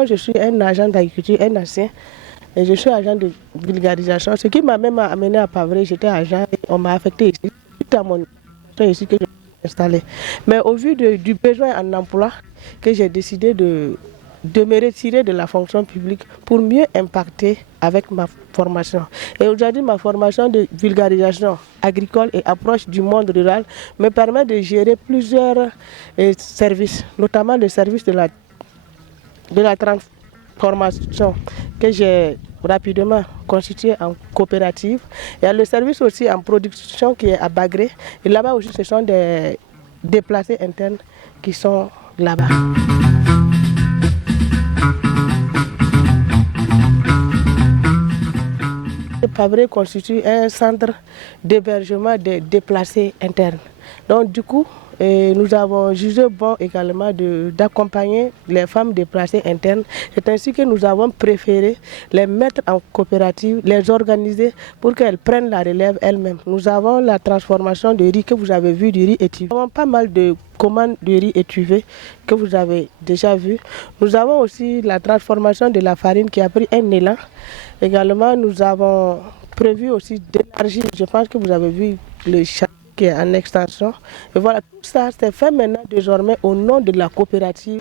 moi je suis un agent d'agriculture, un ancien, et je suis agent de vulgarisation. Ce qui m'a même amené à Pavré, j'étais agent et on m'a affecté ici. Tout à mon ici que je suis installé. Mais au vu du besoin en emploi, que j'ai décidé de me retirer de la fonction publique pour mieux impacter avec ma formation. Et aujourd'hui, ma formation de vulgarisation agricole et approche du monde rural me permet de gérer plusieurs services, notamment le service de la transformation que j'ai rapidement constitué en coopérative. Il y a le service aussi en production qui est à Bagré. Et là-bas aussi, ce sont des déplacés internes qui sont là-bas. Pavré constitue un centre d'hébergement des déplacés internes. Donc du coup, nous avons jugé bon également d'accompagner les femmes déplacées internes. C'est ainsi que nous avons préféré les mettre en coopérative, les organiser pour qu'elles prennent la relève elles-mêmes. Nous avons la transformation de riz que vous avez vu, du riz étuvé. Nous avons pas mal de commandes de riz étuvé que vous avez déjà vu. Nous avons aussi la transformation de la farine qui a pris un élan. Également, nous avons prévu aussi d'élargir, je pense que vous avez vu le chat qui est en extension. Et voilà, tout ça c'est fait maintenant désormais au nom de la coopérative.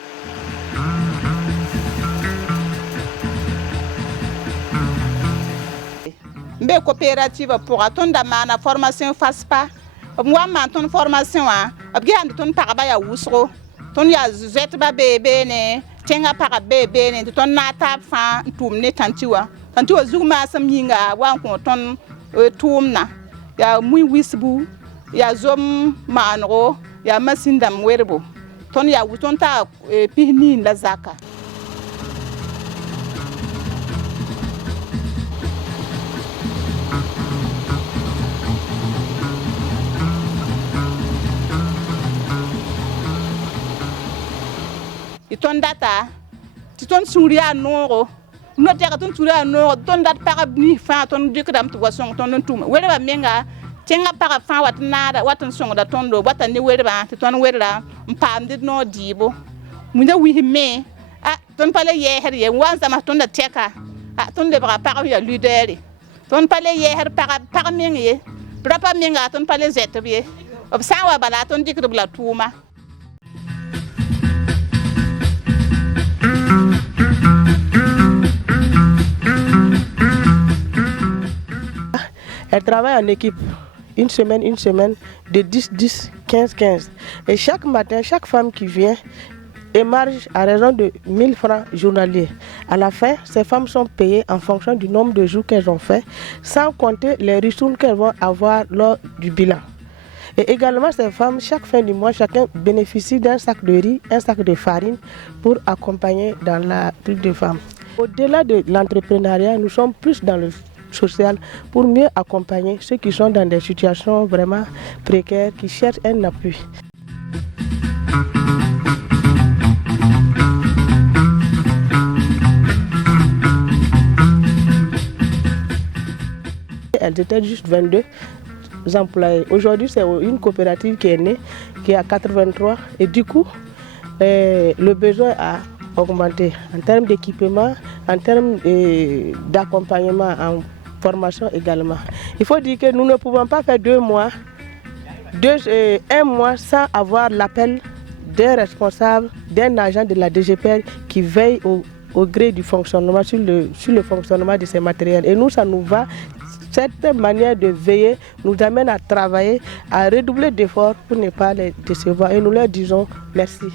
La coopérative pour attendre la formation fasse pas. Moi, ma formation, bien ton parabaya ousro, ton ya zet ba bébé ne, tenga para bébé ne, ton nata fan tourner tantiwa. Tantiwa zouma samyinga, wan ton tourna, ya mui wisbu. Ya zom manro ya masindam werbo ton ya wuton ta pihni la zaka iton data titon suria noro no tega ton suria noro ton dat parabni fa ton dikram to wason ton tuma werba menga tenga para fa wat nada watan songo da tondo watan ni werba te ton werla mpam dit no dibo munya wi me ton pale ye her ye wanza ma ton da teka ton de bra para ya lideri ton pale ye her para mengi brapa menga ton pale zetbe ob sawa bala ton dikru bla tuma. Elle travaille en équipe. Une semaine, de 10, 15. Et chaque matin, chaque femme qui vient émarge à raison de 1000 francs journaliers. À la fin, ces femmes sont payées en fonction du nombre de jours qu'elles ont fait, sans compter les ressources qu'elles vont avoir lors du bilan. Et également, ces femmes, chaque fin du mois, chacun bénéficie d'un sac de riz, un sac de farine pour accompagner dans la vie de femmes. Au-delà de l'entrepreneuriat, nous sommes plus dans le social pour mieux accompagner ceux qui sont dans des situations vraiment précaires, qui cherchent un appui. Elles étaient juste 22 employés. Aujourd'hui, c'est une coopérative qui est née, qui est à 83 et du coup, le besoin a augmenté en termes d'équipement, en termes d'accompagnement, en formation également. Il faut dire que nous ne pouvons pas faire 2 mois, un mois sans avoir l'appel d'un responsable, d'un agent de la DGPR qui veille au gré du fonctionnement, sur le fonctionnement de ces matériels. Et nous, ça nous va. Cette manière de veiller nous amène à travailler, à redoubler d'efforts pour ne pas les décevoir. Et nous leur disons merci.